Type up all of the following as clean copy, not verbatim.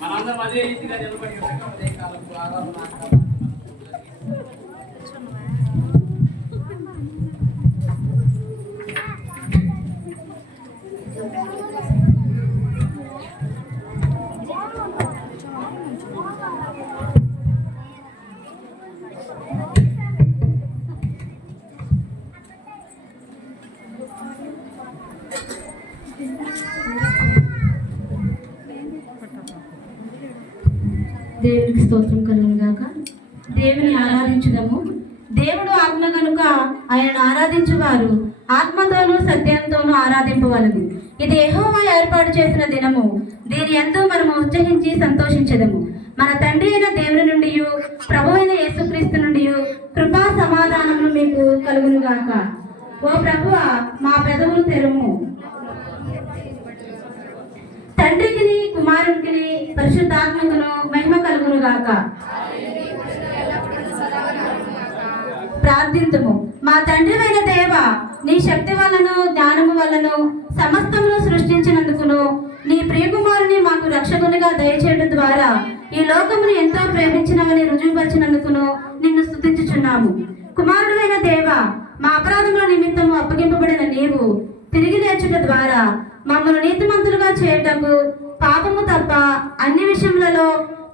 మనందరం అదే రీతిగా నిలబడి అదే కాలంలో ఆరాధన దేవునికి స్తోత్రం కలుగును గాక. దేవుని ఆరాధించుదాము. దేవుడు ఆత్మ కనుక ఆయనను ఆరాధించువారు ఆత్మతోనూ సత్యంతోనూ ఆరాధింపవలెను. ఇది యెహోవా ఏర్పాటు చేసిన దినము, దీని యందు మనము ఉత్సహించి సంతోషించెదము. మన తండ్రి అయిన దేవుని నుండి, ప్రభు అయిన యేసుక్రీస్తు నుండి కృపా కలుగును గాక. ఓ ప్రభువా, మా పెదవులు తెరుము. తండ్రికి కుమారునికి పరిశుద్ధాత్మకును మహిమ కలుగును గాక. ప్రార్థింతుము. మా తండ్రివైన దేవ, నీ శక్తి వలన జ్ఞానము వలన సమస్తమును సృష్టించినందుకును నీ ప్రియకుమారుని మాకు రక్షకునిగా దయచేయడం ద్వారా ఈ లోకమును ఎంతో ప్రేమించినవని రుజువుపరిచినందుకును నిన్ను స్తుతించుచున్నాము. కుమారుడైన దేవ, మా అపరాధముల నిమిత్తము అప్పగింపబడిన నీవు తిరిగి లేచుట ద్వారా మమ్మల్ని నీతిమంతులుగా చేయటకు పాపము తప్ప అన్ని విషయములలో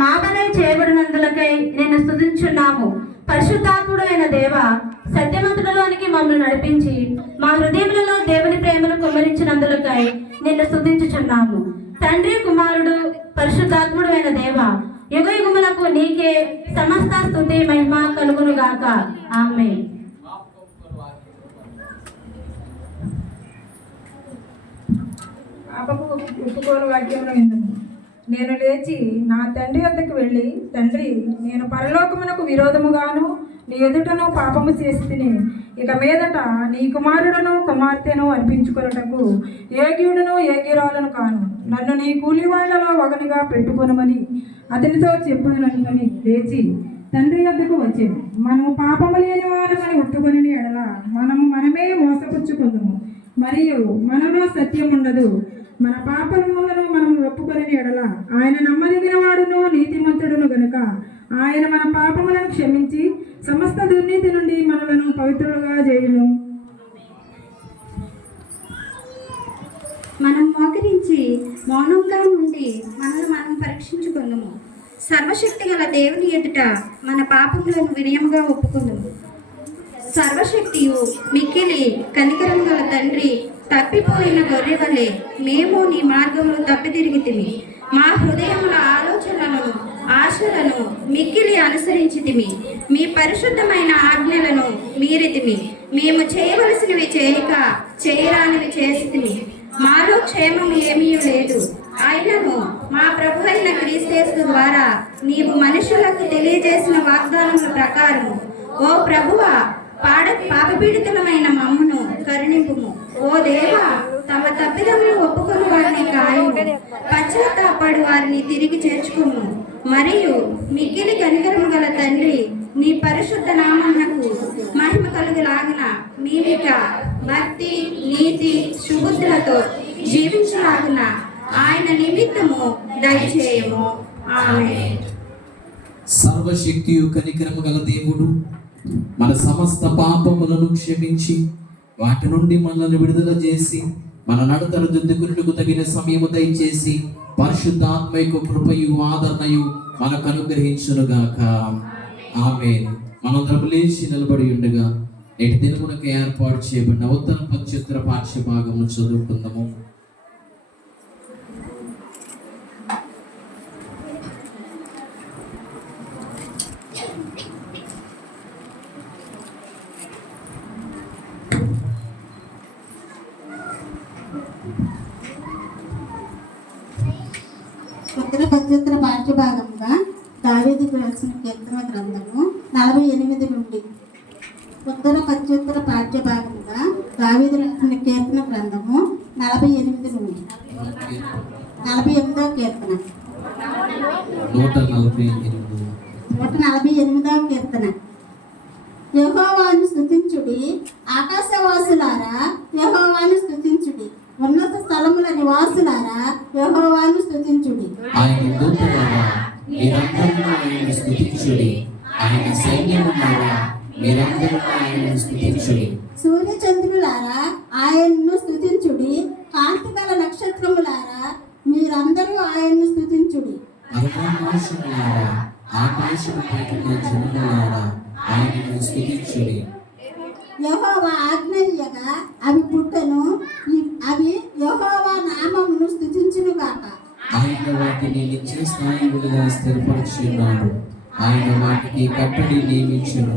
మా వలె చేయబడినందులకై నిన్ను స్తుతించున్నాము. పరిశుద్ధాత్ముడు అయిన దేవ, సత్యవంతులలోనికి మమ్మల్ని నడిపించి మా హృదయములలో దేవుని ప్రేమను కుమ్మరించినందులకై నిన్ను స్తుతించుచున్నాము. తండ్రి, కుమారుడు, పరిశుద్ధాత్ముడు అయిన దేవ, యుగ యుగములకు నీకే సమస్త స్తుతి మహిమ కలుగును గాక. ఆమేన్. పాపము ఒప్పుకోని వాక్యమును విందుము. నేను లేచి నా తండ్రి వద్దకు వెళ్ళి, తండ్రి, నేను పరలోకమునకు విరోధముగాను నీ ఎదుటను పాపము చేసి తిని ఇక మీదట నీ కుమారుడను కుమార్తెను అర్పించుకొనుటకు యోగ్యుడును యోగ్యురాలను కాను. నన్ను నీ కూలివాళ్లలో ఒకనిగా పెట్టుకొనమని అతనితో చెప్పుననుకొని లేచి తండ్రి వద్దకు వచ్చాను. మనము పాపము లేని వారమని ఒట్టుకొని ఎడల మనమే మోసపుచ్చుకుందుము, మరియు మనలో సత్యం ఉండదు. మన పాపములను మనం ఒప్పుకొని ఎడల ఆయన నమ్మదగిన వాడును నీతిమంతుడును గనుక ఆయన మన పాపములను క్షమించి సమస్త దుర్నీతి నుండి మనలను పవిత్రులుగా చేయును. మనం మోకరించి మౌనంగా ఉండి మనల్ని మనం పరీక్షించుకుందాము. సర్వశక్తి గల దేవుని ఎదుట మన పాపములను వినయముగా ఒప్పుకుందాము. సర్వశక్తియు మిక్కిలి కనికరం గల తండ్రి, తప్పిపోయిన గొర్రె వలె మేము నీ మార్గంలో తప్పితిరిగితిమి. మా హృదయముల ఆలోచనలను ఆశలను మిక్కిలి అనుసరించితిమి. మీ పరిశుద్ధమైన ఆజ్ఞలను మీరితిమి. మేము చేయవలసినవి చేయక చేయరానివి చేసితిమి. మాలో క్షేమం ఏమీ లేదు. అయినను మా ప్రభు అయిన క్రీస్తు ద్వారా నీవు మనుషులకు తెలియజేసిన వాగ్దానముల ప్రకారము ఓ ప్రభువా, పాపపీడితులమైన మమ్మును కరుణింపుము. ఓ దేవా, తమ తప్పిదములు ఒప్పుకొని వారిని కాయము, పశ్చాత్తాపడు వారిని తిరిగి చేర్చుకుము. మరియు మిక్కిలి కనికరము గల తండ్రి, నీ పరిశుద్ధ నామమునకు మహిమ కలుగులాగున మీవిక భక్తి, నీతి, సుబుద్ధులతో జీవించలాగున ఆయన నిమిత్తము దయచేయము. ఆమేన్. సర్వశక్తియు కనికరము గల దేవుడు మన సమస్త పాపములను క్షమించి వాటి నుండి మనల్ని విడుదల చేసి మన నడతను దిద్దుకున్నట్టుకు తగిన సమయము దయచేసి పరిశుద్ధాత్మయకు కృపయు ఆదరణయు మనకు అనుగ్రహించునుగాక. ఆమేన్. మనందరం లేచి నిలబడి ఉండగా నేటి దినమునకు ఏర్పాటు చేయబడిన ఉత్తర పశ్చిత్ర పాఠ్య భాగము చదువుకుందాము. ఉత్తర పవిత్ర పాఠ్య భాగంగా దావీదుకు రాసిన కీర్తన గ్రంథము 48 నుండి. ఉత్తర పవిత్ర పాఠ్య భాగంగా దావీదు రాసిన కీర్తన గ్రంథము 48 నుండి 48వ కీర్తన 148వ కీర్తన. యెహోవాను స్తుతించుడి, ఆకాశవాసులారా యెహోవాను స్తుతించుడి, ఉన్నత స్థలముల నివాసులారా యెహోవాను స్తుతించుడి. ఆయన దూతలారా మీరందరూ ఆయనను స్తుతించుడి, ఆయన సైన్యములారా మీరందరూ ఆయనను స్తుతించుడి. సూర్య చంద్రులారా ఆయన్ను స్తుతించుడి, కాంతిగల నక్షత్రములారా మీరందరూ ఆయన్ను స్తుతించుడి. పరమాకాశములారా ఆకాశముపై ఉన్న జనములారా ఆయనను స్తుతించుడి. యెహోవా ఆజ్ఞయగా అవి పుట్టెను, అవి యెహోవా నామమును స్తుతించునుగాక. ఆయన వాటిని నిత్య స్థాయిలుగా స్థిరపరచున్నాడు. ఆయన వాటికి కట్టడి నియమించును,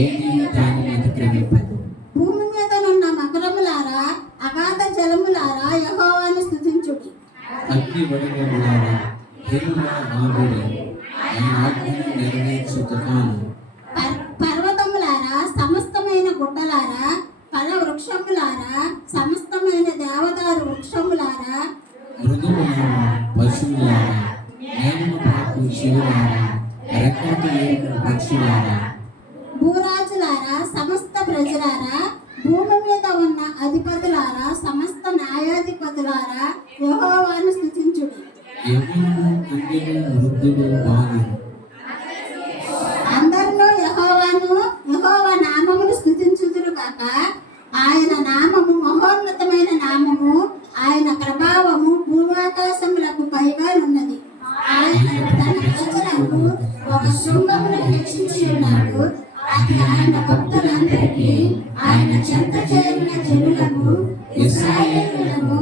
ఏది దానిని అతిక్రమింపదు. భూమి మీద నున్న మకరములారా అగాధ జలములారా యెహోవాను స్తుతించుడి. అగ్ని వడగములారా హేమముల ఆగుడి, ఆయన ఆజ్ఞను నెరవేర్చు తుఫాను. పర్వతములారా సమస్తమైన గుట్టలారా పక్షులారా, భూరాజులారా, సమస్త ప్రజలారా, భూమి మీద ఉన్న అధిపతులారా, సమస్త న్యాయాధిపతులారా, యెహోవాను స్తుతించుడి. యవ్వనులు, కన్యలు, వృద్ధులు, బాలురు అందరిలో యెహోవా నామమును స్తుతించుదురు కాక. ఆయన నామము మహోన్నతమైన నామము, ఆయన ప్రభావము భూమాకాశములకు పైగా ఉన్నది. ఆయన తన ప్రజలకు ఒక శృంగమును హెచ్చించి ఉన్నాడు. అది ఆయన భక్తులందరికీ, ఆయన చెంత చేరిన జనులకు, ఇశ్రాయేలులను